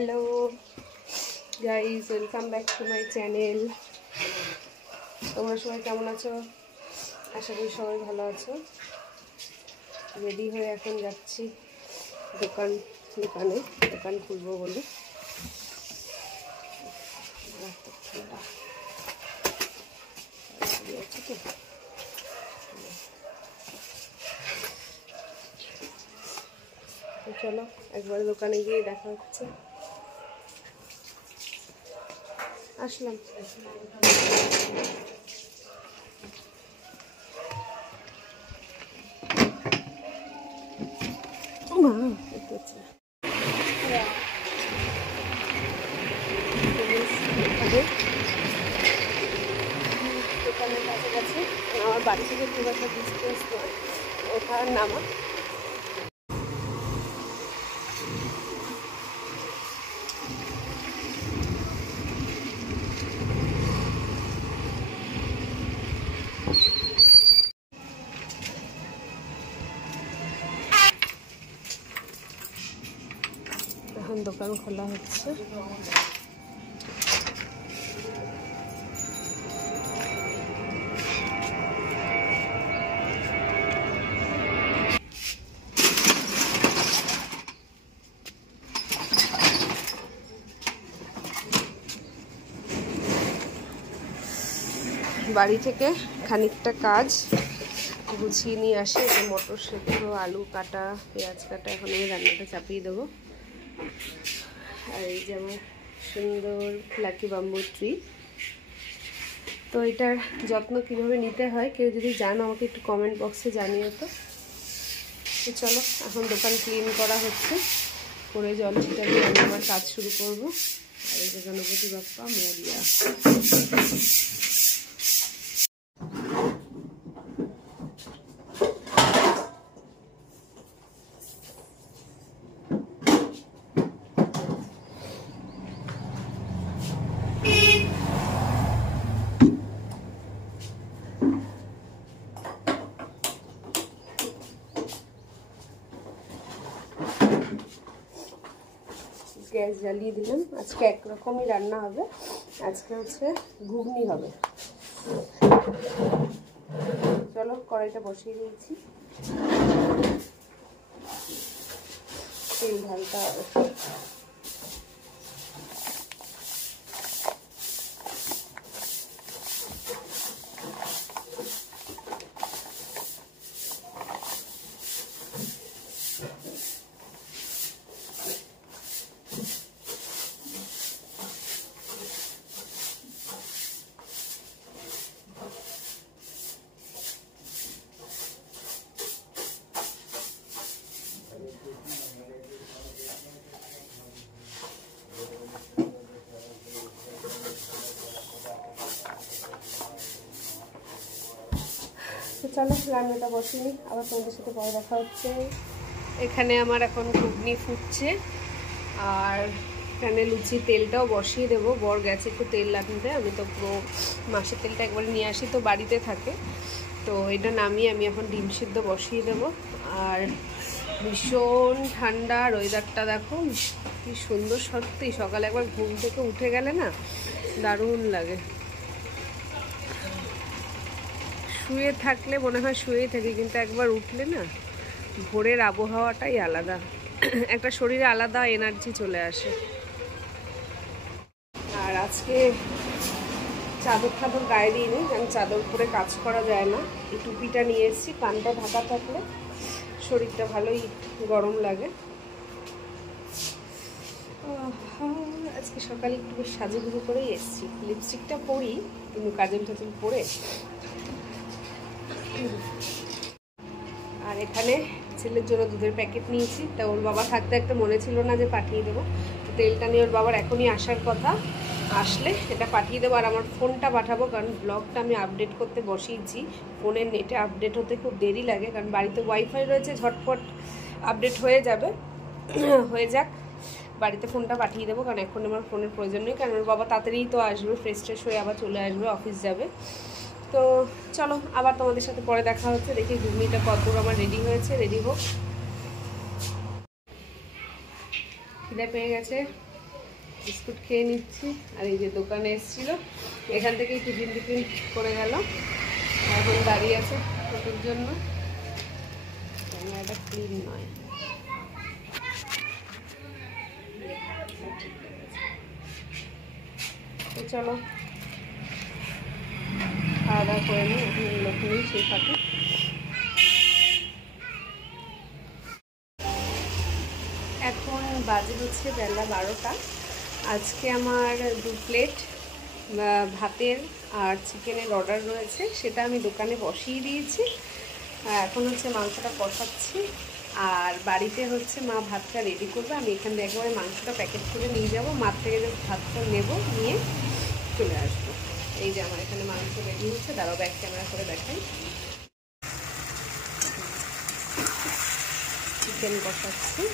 Hello guys, welcome back to my channel. তোমরা সবাই কেমন আছো? আশা করি সবাই ভালো আছো। রেডি হয়ে এখন যাচ্ছি দোকান খুলবো বলে। তো চলো একবার দোকানে গিয়ে দেখা হচ্ছে। আসলাম। দোকানের কাছাকাছি, আমার বাড়ি থেকে খুব একটা ডিস্টেন্স নয়, ওঠার নামা। এখন দোকান খোলা হচ্ছে। বাড়ি থেকে খানিকটা কাজ গুছিয়ে নিয়ে আসি। যে মটর সেদ্ধ, আলু কাটা, পেঁয়াজ কাটা, এখন আমি রান্নাটা চাপিয়ে দেবো। আর এই যে আমার সুন্দর লাকি বাম্বু ট্রি। তো এটার যত্ন কিভাবে নিতে হয় কেউ যদি জানো আমাকে একটু কমেন্ট বক্সে জানিও। তো চলো এখন দোকান ক্লিন করা হচ্ছে, করে জল ছিটা দিয়ে আমি আমার কাজ শুরু করবো। আর এই যে গণপতি বাপ্পা মরিয়া। গ্যাস জ্বালিয়ে দিলাম। আজকে একরকমই রান্না হবে। আজকে হচ্ছে ঘুগনি হবে। চলো কড়াইটা বসিয়ে দিয়েছি, তেল ঢালতে হবে। তো চলো রান্নাটা বসিয়ে নিই, আবার তোমাদের সাথে পরে দেখা হচ্ছে। এখানে আমার এখন ঘুগনি ফুটছে, আর এখানে লুচি তেলটাও বসিয়ে দেবো। বর গেছে একটু তেল আনতে, আমি তো পুরো মাছের তেলটা একবারে নিয়ে আসি, তো বাড়িতে থাকে। তো এটা নামিয়ে আমি এখন ডিম সিদ্ধ বসিয়ে দেবো। আর ভীষণ ঠান্ডা, ওয়েদারটা দেখো কি সুন্দর। সত্যি সকালে একবার ঘুম থেকে উঠে গেলে না দারুণ লাগে। শুয়ে থাকলে মনে হয় শুয়েই থাকি, কিন্তু একবার উঠলে না ভোরের আবহাওয়াটাই আলাদা, একটা শরীরে আলাদা এনার্জি চলে আসে। আর আজকে চাদর টাদর গায়ে দিইনি, কারণ চাদর পরে কাজ করা যায় না। এই টুপিটা নিয়ে এসেছি, কানটা ঢাকা থাকলে শরীরটা ভালোই গরম লাগে। আজকে সকালে একটু বেশ সাজুগুজু করেই এসেছি। লিপস্টিকটা পরি, কিন্তু কাজল টাজল পরে। আর এখানে ছেলের জন্য দুধের প্যাকেট নিয়েছি। তা ওর বাবা থাকতে একটা মনে ছিল না যে পাঠিয়ে দেবো। তেলটা নিয়ে ওর বাবার এখনই আসার কথা, আসলে এটা পাঠিয়ে দেবো। আর আমার ফোনটা পাঠাবো, কারণ ব্লগটা আমি আপডেট করতে বসিয়েছি। ফোনের নেটে আপডেট হতে খুব দেরি লাগে, কারণ বাড়িতে ওয়াইফাই রয়েছে, ঝটপট আপডেট হয়ে যাবে। হয়ে যাক, বাড়িতে ফোনটা পাঠিয়ে দেবো, কারণ এখন আমার ফোনের প্রয়োজন নেই। কারণ ওর বাবা তাড়াতাড়ি তো আসবে, ফ্রেশ ট্রেশ হয়ে আবার চলে আসবে, অফিস যাবে। তো চলো আবার তোমাদের সাথে পরে দেখা হচ্ছে। দেখি ঘুগনিটা কতদূর আমার রেডি হয়েছে। রেডি হোক, খিদে পেয়ে গেছে। বিস্কুট খেয়ে নিচ্ছি। আর এই যে দোকানে এসেছিলো, এখান থেকেই টিফিন করে গেল, এখন দাঁড়িয়ে আছে টোটোর জন্য। ক্যামেরাটা ক্লিন নয়, তো চলো খাওয়া দাওয়া করে নিই, এখন লোক নেই সেই ফাঁকে। এখন বাজে হচ্ছে বেলা 12টা। আজকে আমার 2 প্লেট ভাতের আর চিকেনের অর্ডার রয়েছে, সেটা আমি দোকানে বসিয়ে দিয়েছি। এখন হচ্ছে মাংসটা কষাচ্ছি, আর বাড়িতে হচ্ছে মা ভাতটা রেডি করবে। আমি এখান থেকে একেবারে মাংসটা প্যাকেট করে নিয়ে যাবো, মার থেকে যে ভাতটা নেবো, নিয়ে চলে আসবো। এই যে আমার এখানে মাংস রেডি হচ্ছে, দাঁড়াও ব্যাক ক্যামেরা করে দেখাই। চিকেন কষাচ্ছি।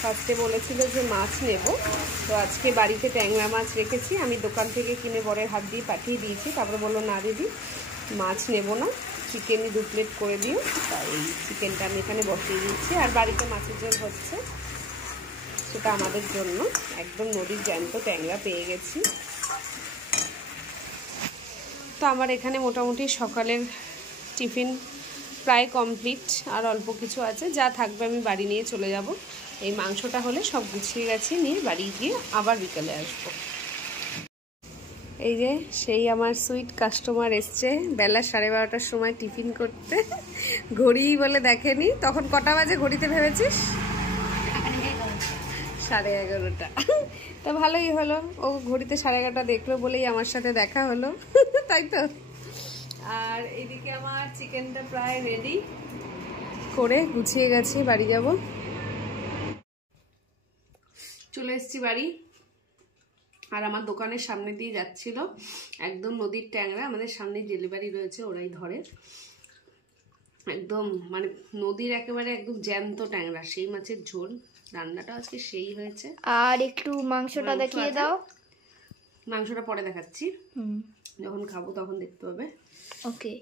ফার্স্টে বলেছিল যে মাছ নেব, তো আজকে বাড়িতে ট্যাংরা মাছ রেখেছি, আমি দোকান থেকে কিনে বরের হাত দিয়ে পাঠিয়ে দিয়েছি। তারপরে বললো না দিদি মাছ নেব না, চিকেনই 2 প্লেট করে দিও। তাই এই চিকেনটা আমি এখানে বসিয়ে দিচ্ছি। আর বাড়িতে মাছের ঝোল হচ্ছে, সেটা আমাদের জন্য। একদম নদীর জ্যান্ত ট্যাংরা পেয়ে গেছি। তো আমার এখানে মোটামুটি সকালের টিফিন প্রায় কমপ্লিট, আর অল্প কিছু আছে, যা থাকবে আমি বাড়ি নিয়ে চলে যাব। এই মাংসটা হলে সব গুছিয়ে গেছি, নিয়ে বাড়ি গিয়ে আবার বিকালে আসবো। এই যে সেই আমার সুইট কাস্টমার এসছে বেলা 12:30টার সময় টিফিন করতে। ঘড়ি বলে দেখেনি, তখন কটা বাজে ঘড়িতে ভেবেছিস? 11:30। তো ভালোই হলো, ও ঘড়িতে 11:30 দেখলো বলেই আমার সাথে দেখা হলো, তাই তো। আর এইদিকে আমার চিকেনটা প্রায় রেডি করে গুছিয়ে গেছি, বাড়ি যাব। চলে এসেছি বাড়ি, আর আমার দোকানের সামনে দিয়ে যাচ্ছিল একদম নদীর ট্যাংরা। আমাদের সামনে ডেলিভারি রয়েছে, ওরাই ধরে একদম, মানে নদীর একেবারে একদম জ্যান্ত ট্যাংরা। সেই মাছের ঝোল, রান্নাটা আজকে সেই হয়েছে। আর একটু মাংসটা দেখিয়ে দাও। মাংসটা পরে দেখাচ্ছি, যখন খাবো তখন দেখতে হবে। ওকে,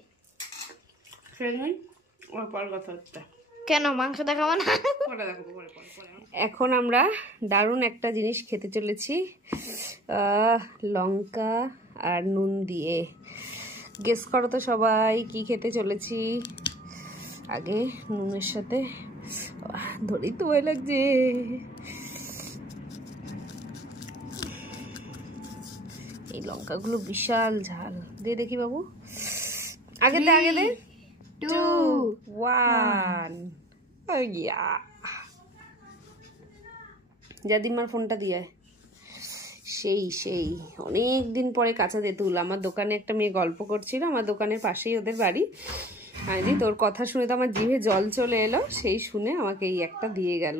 পর কথা হচ্ছে। কেন মাংস দেখাবো না? পরে দেখাবো, পরে। এখন আমরা দারুণ একটা জিনিস খেতে চলেছি, লঙ্কা আর নুন দিয়ে। গেস করো তো সবাই কি খেতে চলেছি। আগে নুনের সাথে ধরেই তো ভয় লাগছে। এই লঙ্কাগুলো বিশাল ঝাল। দে দেখি বাবু, আগে দে 2 1। জাদিমার ফোনটা দিয়ে সেই অনেক দিন পরে কাঁচা তেঁতুল। আমার দোকানে একটা মেয়ে গল্প করছিল, আমার দোকানের পাশেই ওদের বাড়ি। আমি তোর কথা শুনে তো আমার জিভে জল চলে এলো, সেই শুনে আমাকে এই একটা দিয়ে গেল।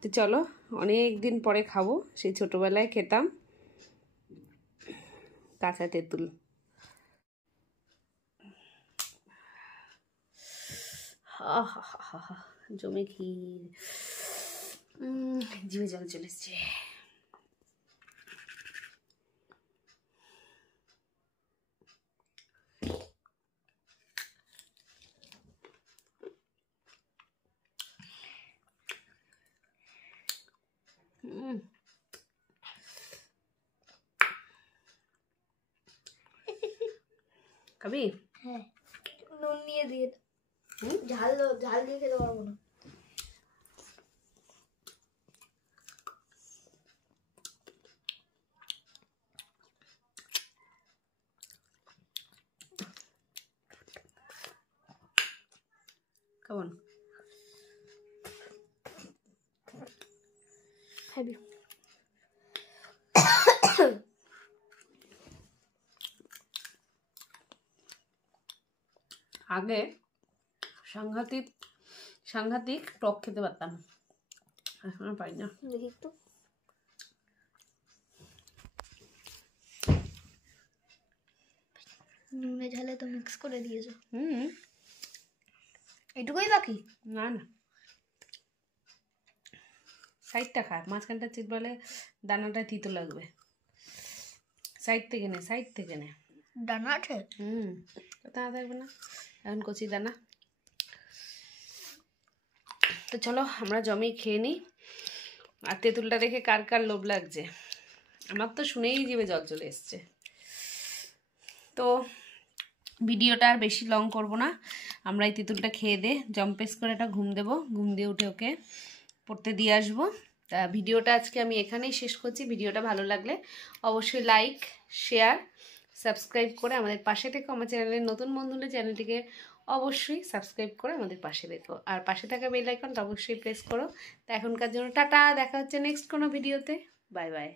তো চলো অনেক দিন পরে খাবো, সেই ছোটবেলায় খেতাম কাঁচা তেঁতুল। জমে ক্ষীর, জিভে জল চলে এসছে। খাবি? হ্যাঁ, নুন নিয়ে দিয়ে ঝাল দিয়ে খেতে পারবো না। কেমন খাবি? আগে সাংঘাতিক টক খেতে পারতাম, এখন পাই না। দেখি একটু। নুনে ঝালে তো মিক্স করে দিয়েছো। এটুকুই বাকি? না সাইডটা খা, মাঝখানটা চিত বলে দানাটা তিতো লাগবে। সাইড থেকে নে। দানা আছে? দানা থাকবে না, এখন কচি দানা। তো চলো আমরা জমি খেয়ে নিই। আর তেঁতুলটা দেখে কার কার লোভ লাগছে, আমার তো শুনেই জিভে জল চলে এসছে। তো ভিডিওটা আর বেশি লং করব না, আমরা এই তেঁতুলটা খেয়ে দে জম্পেস করে একটা ঘুম দেবো, ঘুম দিয়ে উঠে ওকে পড়তে দিয়ে আসবো। তা ভিডিওটা আজকে আমি এখানেই শেষ করছি। ভিডিওটা ভালো লাগলে অবশ্যই লাইক, শেয়ার, সাবস্ক্রাইব করে আমাদের পাশে থেকো। আমার চ্যানেলের নতুন বন্ধু হলে চ্যানেলটিকে অবশ্যই সাবস্ক্রাইব করে আমাদের পাশে দেখো, আর পাশে থাকা বেল আইকনটা অবশ্যই প্রেস করো। তা এখনকার জন্য টাটা, দেখা হচ্ছে নেক্সট কোনো ভিডিওতে। Bye bye.